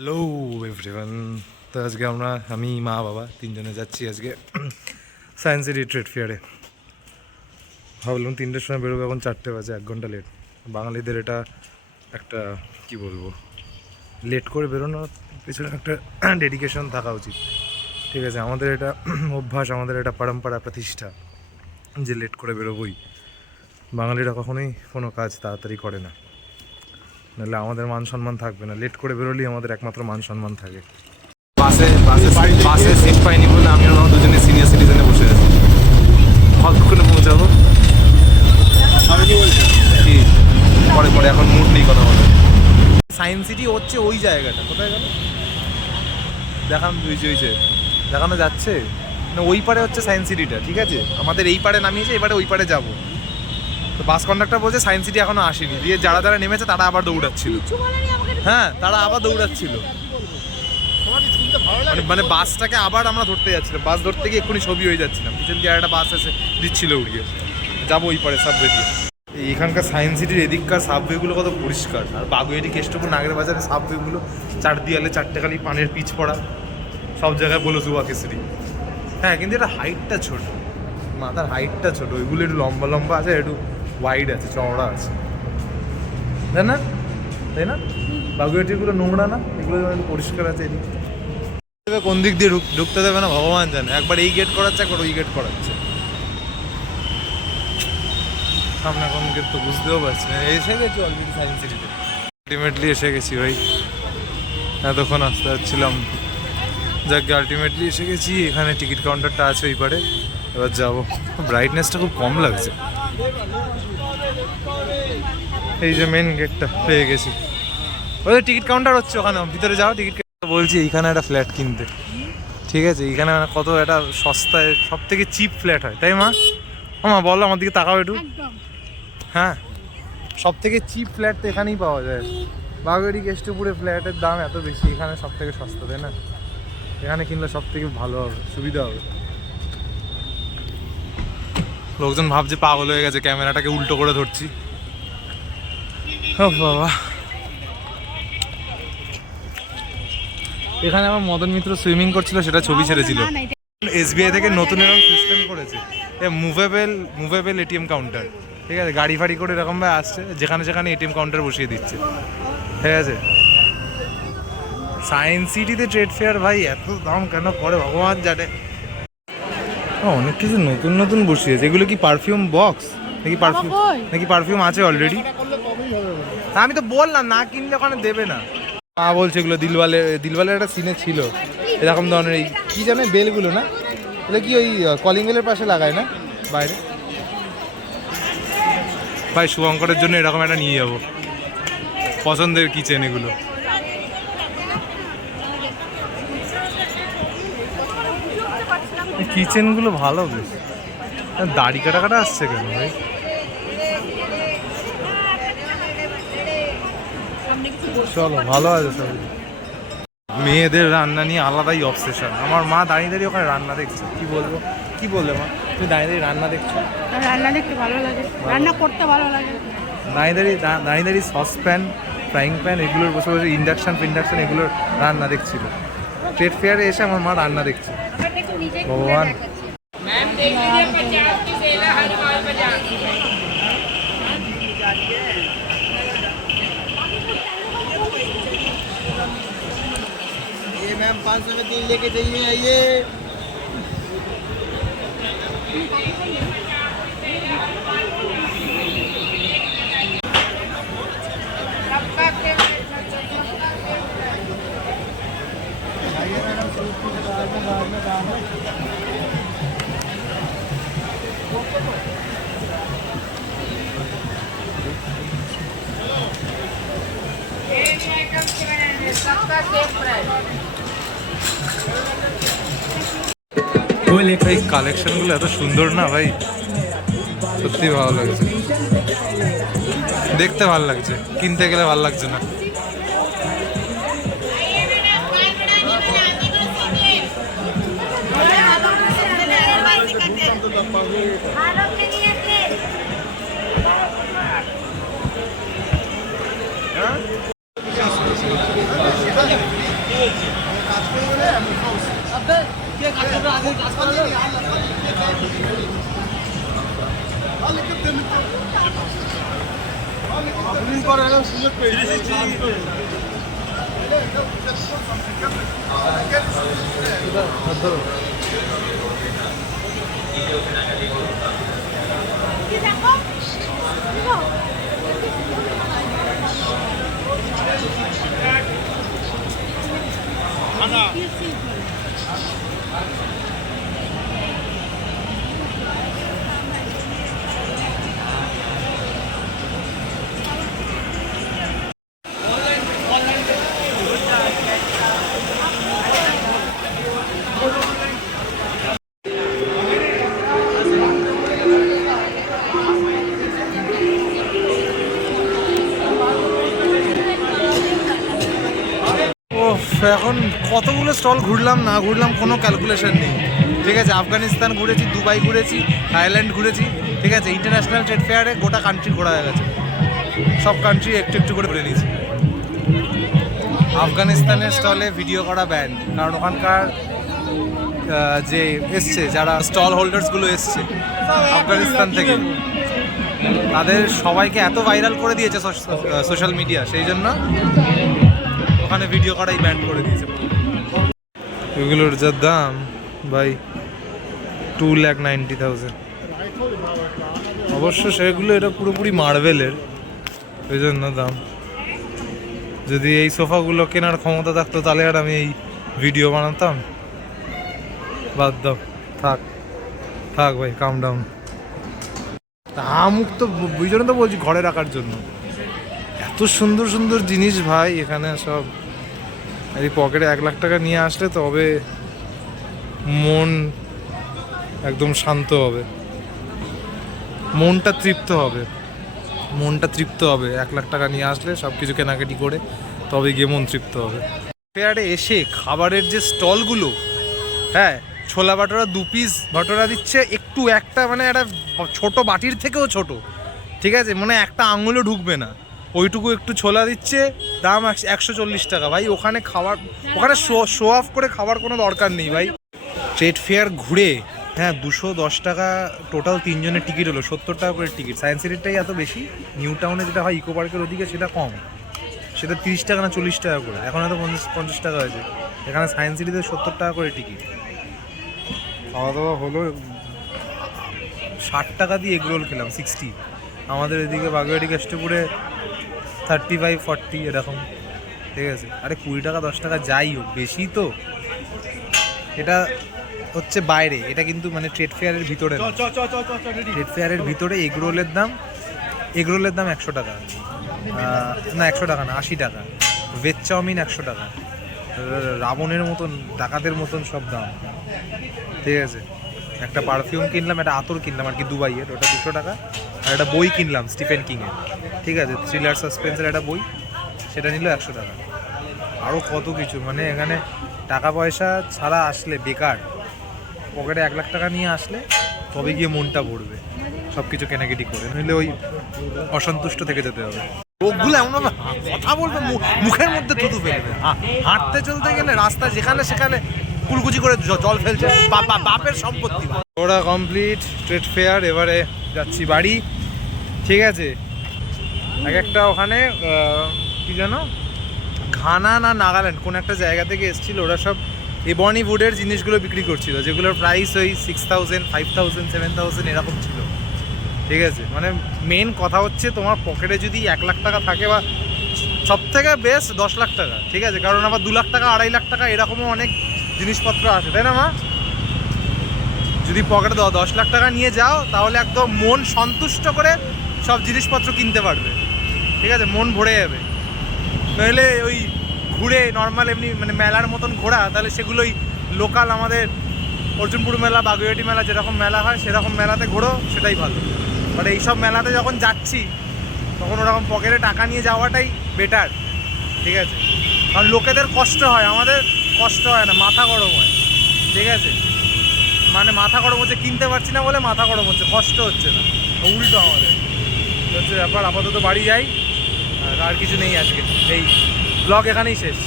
Hello everyone. তো আজকে আমি মা বাবা তিনজনে যাচ্ছি আজকে সায়েন্স সিটি ট্রেড ফেয়ারে। ভাবলাম 3টের সময় বেরোবো, এখন 4টে বাজে, 1 ঘন্টা লেট। বাঙালিদের এটা একটা কি বলবো, লেট করে বেরোনোর পিছনে একটা ডেডিকেশন থাকা উচিত। ঠিক আছে, আমাদের এটা অভ্যাস, আমাদের এটা পরম্পরা প্রতিষ্ঠা যে লেট করে বেরোবই। বাঙালিরা কখনোই কোনো কাজ তাড়াতাড়ি করে না, নাহলে আমাদের মান সম্মান থাকবে না। লেট করে বেরোলেই আমাদের একমাত্র মান সম্মান থাকে। বাসে বাসে বাসে সিট পাইনি বলে আমি আর দুজনে সিনিয়র সিটিজেনে বসে আছি। কতক্ষণে পৌঁছাবো কি পরে পরে, এখন মুড নেই কথা বলে। সায়েন্স সিটি হচ্ছে ওই জায়গাটা, কোথায় গেল হয়েছে দেখানো যাচ্ছে না, ওই পারে হচ্ছে সায়েন্স সিটিটা। ঠিক আছে, আমাদের এই পারে নামিয়েছে, এবারে ওই পারে যাবো। তো বাস কন্ডাক্টর বলছে সায়েন্স সিটি এখনো আসেনি, দিয়ে যারা যারা নেমেছে তারা আবার দৌড়াচ্ছিল। হ্যাঁ, তারা আবার দৌড়াচ্ছিল, মানে বাসটাকে আবার আমরা ধরতে যাচ্ছিলাম। বাস ধরতে গিয়ে এক্ষুনি ছবি হয়ে যাচ্ছিলাম, পিছন দিয়ে একটা বাস এসে দিচ্ছিল উড়িয়ে। যাবো ওই পারে সাবওয়ে দিয়ে। এখানকার সায়েন্স সিটির এদিককার সাবওয়েগুলো কত পরিষ্কার, আর বাগুইয়াটি কেষ্টপুর নাগের বাজারের সাবওয়েগুলো চার দেয়ালে চারটে খালি পানের পিচ পড়া, সব জায়গায় বলো জুয়া কেসরি। হ্যাঁ, কিন্তু এটা হাইটটা ছোট, মাথার হাইটটা ছোট, ওইগুলো একটু লম্বা লম্বা আছে, একটু ওয়াইড আছে, চওড়া আছে, তাই না? তাই না? বাগুইয়াটিগুলো নোংরা না, এগুলো যেমন একটু পরিষ্কার আছে। এদিক কোন দিক দিয়ে ঢুকতে দেবে না ভগবান জানে। একবার এই গেট করাচ্ছে, একবার ওই গেট করাচ্ছে। সামনে কোন গেট তো বুঝতেও পারছি না। এসে গেছি অলরেডি সায়েন্স সিটিতে, আলটিমেটলি এসে গেছি ভাই। এতক্ষণ আসতে যাচ্ছিলাম, যাকে আলটিমেটলি এসে গেছি। এখানে টিকিট কাউন্টারটা আছে ওই পারে, এবার যাবো। ব্রাইটনেসটা খুব কম লাগছে। এই যে মেন গেটটা পেয়ে গেছি, ওই টিকিট কাউন্টার হচ্ছে ওখানে, ভিতরে যাও টিকিট। বলছি এইখানে একটা ফ্ল্যাট কিনতে, ঠিক আছে, এইখানে কত একটা সস্তায় সব থেকে চিপ ফ্ল্যাট হয়, তাই মা? মা বলো, আমার দিকে তাকাও একটু। হ্যাঁ, সব থেকে চিপ ফ্ল্যাট তো এখানেই পাওয়া যায়। বাগুইয়াটি কেষ্টপুরে ফ্ল্যাটের দাম এত বেশি, এখানে সব থেকে সস্তা, তাই না? এখানে কিনলে সব থেকে ভালো হবে, সুবিধা হবে। লোকজন ভাবছে পাগল হয়ে গেছে, ক্যামেরাটাকে উল্টো করে ধরছি। ও বাবা, এখানে আমার মদন মিত্র সুইমিং করছিল, সেটা ছবি ছেড়েছিল। এসবিআই থেকে নতুন এরকম সিস্টেম করেছে, মুভেবল এটিএম কাউন্টার। ঠিক আছে, গাড়ি ফাড়ি করে এরকমভাবে আসছে, যেখানে যেখানে এটিএম কাউন্টার বসিয়ে দিচ্ছে। ঠিক আছে, সায়েন্স সিটিতে ট্রেড ফেয়ার ভাই এত দাম কেন করে ভগবান জানে। অনেক কিছু নতুন নতুন বসিয়েছে। এগুলো কি পারফিউম বক্স নাকি পারফিউম আছে অলরেডি? আমি তো বললাম না কিনলে ওখানে দেবে না। মা বলছে এগুলো দিলওয়ালের একটা সিনে ছিল এরকম ধরনের, এই কি জানে বেলগুলো না, এটা কি ওই কলিং বেলের পাশে লাগায় না বাইরে? ভাই শুভঙ্করের জন্য এরকম একটা নিয়ে যাবো, পছন্দের কিচেন এগুলো। কিচেনগুলো ভালো বেশ। দাড়ি কাটা কাটা আসছে কেন ভাই? চলো, ভালো আছে সব। মেয়েদের রান্না নিয়ে আলাদাই অবসেশন। আমার মা দাঁড়িয়ে দাঁড়িয়ে ওখানে রান্না দেখছে। কি বললে মা, তুমি দাঁড়িয়ে দাঁড়িয়ে রান্না দেখছো? রান্না দেখতে ভালো লাগে, রান্না করতে ভালো লাগে। দাঁড়িয়ে দাঁড়িয়ে সসপ্যান, ফ্রাইং প্যান এগুলোর বসে বসে ইন্ডাকশন এগুলোর রান্না দেখছিল। ট্রেড ফেয়ারে এসে আমার মা রান্না দেখছে। ভগবান, मैम 500 में 3 लेके जाइए, आइए। এই কালেকশনগুলো এত সুন্দর না ভাই, সত্যি ভালো লাগছে, দেখতে ভালো লাগছে, কিনতে গেলে ভালো লাগছে না। ও এখন কতগুলো স্টল ঘুরলাম না ঘুরলাম কোনো ক্যালকুলেশন নেই। ঠিক আছে, আফগানিস্তান ঘুরেছি, দুবাই ঘুরেছি, থাইল্যান্ড ঘুরেছি। ঠিক আছে, ইন্টারন্যাশনাল ট্রেড ফেয়ারে গোটা কান্ট্রি ঘোরা হয়ে গেছে, সব কান্ট্রি একটু একটু করে ঘুরে নিয়েছি। আফগানিস্তানের স্টলে ভিডিও করা ব্যান, কারণ ওখানকার যে এসছে, যারা স্টল হোল্ডার্সগুলো এসছে আফগানিস্তান থেকে, তাদের সবাইকে এত ভাইরাল করে দিয়েছে সোশ্যাল মিডিয়া, সেই জন্য ওখানে ভিডিও করাই ব্যান করে দিয়েছে। এগুলোর যা দাম ভাই, 2,90,000। অবশ্য সেগুলো এটা পুরোপুরি মার্বেলের, ওই জন্য দাম। যদি এই সোফাগুলো কেনার ক্ষমতা থাকতো তাহলে আর আমি এই ভিডিও বানাতাম। বাদ দাও, থাক থাক ভাই, কাম ডাউন। আমুক তো ওই জন্য তো বলছি ঘরে রাখার জন্য। এত সুন্দর সুন্দর জিনিস ভাই এখানে সব। এই পকেটে 1 লাখ টাকা নিয়ে আসলে তবে মন একদম শান্ত হবে, মনটা তৃপ্ত হবে, মনটা তৃপ্ত হবে। 1 লাখ টাকা নিয়ে আসলে সব কিছু কেনাকাটি করে তবে গিয়ে মন তৃপ্ত হবে। ফেয়ারে এসে খাবারের যে স্টলগুলো, হ্যাঁ, ছোলা ভাটোরা 2 পিস ভাটোরা দিচ্ছে, একটু একটা মানে একটা ছোট বাটির থেকেও ছোট, ঠিক আছে, মানে একটা আঙুলও ঢুকবে না, ওইটুকু একটু ছোলা দিচ্ছে, দাম 140 টাকা। ভাই ওখানে খাবার, ওখানে শো অফ করে খাবার কোনো দরকার নেই ভাই। ট্রেড ফেয়ার ঘুরে, হ্যাঁ, 210 টাকা টোটাল 3 জনের টিকিট হলো, 70 টাকা করে টিকিট। সায়েন্স সিটিটাই এত বেশি, নিউ টাউনে যেটা হয় ইকো পার্কের ওদিকে সেটা কম, সেটা 30 টাকা না 40 টাকা করে, এখন হয়তো 50 টাকা হয়েছে। এখানে সায়েন্স সিটিতে 70 টাকা করে টিকিট। খাওয়া দাওয়া হলো, 60 টাকা দিয়ে এগ রোল খেলাম, 60। আমাদের এদিকে বাগুইআটি কেষ্টপুরে 35-40 এরকম, ঠিক আছে। আরে 20 টাকা 10 টাকা যাই হোক, বেশি তো। এটা হচ্ছে বাইরে, এটা কিন্তু মানে ট্রেড ফেয়ারের ভিতরে। ট্রেড ফেয়ারের ভিতরে এগ রোলের দাম 100 টাকা, না 100 টাকা না, 80 টাকা। ভেজ চাউমিন 100 টাকা, রাবণের মতন, ডাকাতের মতন সব দাম, ঠিক আছে। একটা পারফিউম কিনলাম, একটা আতর কিনলাম আর কি দুবাইয়ের, ওটা 200 টাকা। আর একটা বই কিনলাম স্টিফেন কিংয়ের, ঠিক আছে, থ্রিলার সাসপেন্সের একটা বই, সেটা নিল 100 টাকা। আরও কত কিছু, মানে এখানে টাকা পয়সা ছাড়া আসলে বেকার। পকেটে 1 লাখ টাকা নিয়ে আসলে তবে গিয়ে মনটা ভরবে সব কিছু কেনাকাটি করে, নইলে ওই অসন্তুষ্ট থেকে যেতে হবে। লোকগুলো এমন কথা বলবে, মুখের মধ্যে থুতু ফেলবে। হাঁটতে চলতে গেলে রাস্তা যেখানে সেখানে কুলকুচি করে জল ফেলছে, বাপের সম্পত্তি। ওরা কমপ্লিট ট্রেড ফেয়ার, এবারে যাচ্ছি বাড়ি, ঠিক আছে। এক একটা ওখানে কি জানো, ঘানা না নাগাল্যান্ড কোন একটা জায়গা থেকে এসেছিল, ওরা সব এবনি উডের জিনিসগুলো বিক্রি করছিল, যেগুলোর প্রাইস ওই 6,000, 5,000, 7,000 এরকম ছিল, ঠিক আছে। মানে মেন কথা হচ্ছে তোমার পকেটে যদি 1 লাখ টাকা থাকে, বা সব থেকে বেস্ট 10 লাখ টাকা, ঠিক আছে, কারণ আবার 2 লাখ টাকা 2.5 লাখ টাকা এরকমও অনেক জিনিসপত্র আছে, তাই না মা? যদি পকেটে 10 লাখ টাকা নিয়ে যাও তাহলে একদম মন সন্তুষ্ট করে সব জিনিসপত্র কিনতে পারবে, ঠিক আছে, মন ভরে যাবে। নইলে ওই ঘুরে নর্মাল এমনি মানে মেলার মতন ঘোরা, তাহলে সেগুলোই লোকাল আমাদের অর্জুনপুর মেলা, বাগুইআটি মেলা যেরকম মেলা হয় সেরকম মেলাতে ঘোরো, সেটাই ভালো। বাট এইসব মেলাতে যখন যাচ্ছি তখন ওরকম পকেটে টাকা নিয়ে যাওয়াটাই বেটার, ঠিক আছে। কারণ লোকেদের কষ্ট হয়, আমাদের কষ্ট হয় না, মাথা গরম হয়, ঠিক আছে। মানে মাথা গরম হচ্ছে, কিনতে পারছি না বলে মাথা গরম হচ্ছে, কষ্ট হচ্ছে না, উল্টো আমাদের হচ্ছে ব্যাপার। আপাতত বাড়ি যাই, আর কিছু নেই আজকে, এই ব্লগ এখানেই শেষ।